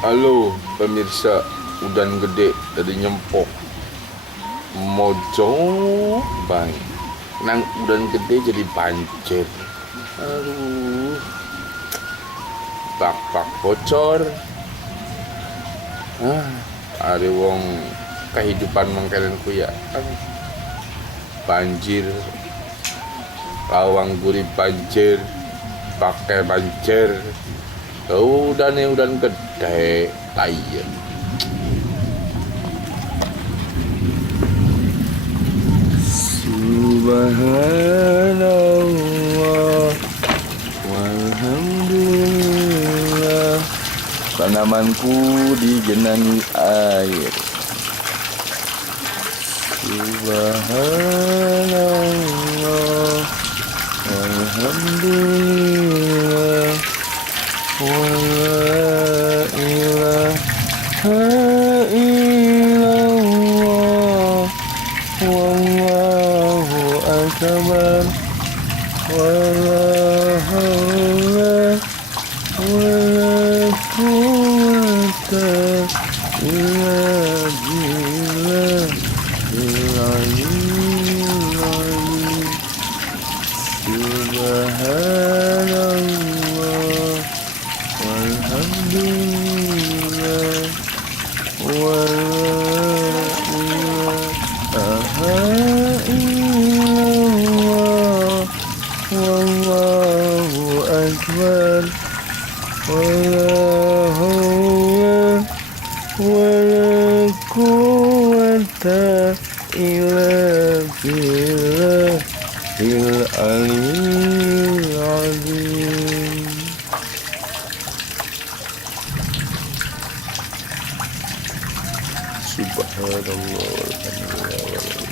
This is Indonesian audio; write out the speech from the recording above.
Halo pemirsa, udan gede dari Nyempok Mojo Bang. Nang udan gede jadi banjir. Aduh, bak-bak bocor. Ada wong kehidupan mangkelenku ya. Banjir, lawang gurih banjir, pakai banjir. Udan gede, lain. Subhanallah, walhamdulillah. Tanamanku digenangi air. Subhanallah, walhamdulillah, wala ilaha illallah, wallahu akbar, wala haula wala quwwata illa billahil aliyyil azim. Subhanallah, walhamdulillah, wala ilaha illallah, wallahu akbar, wala haula wala quwwata illa billahil aliyyil azim. Subhanallah, walhamdulillah,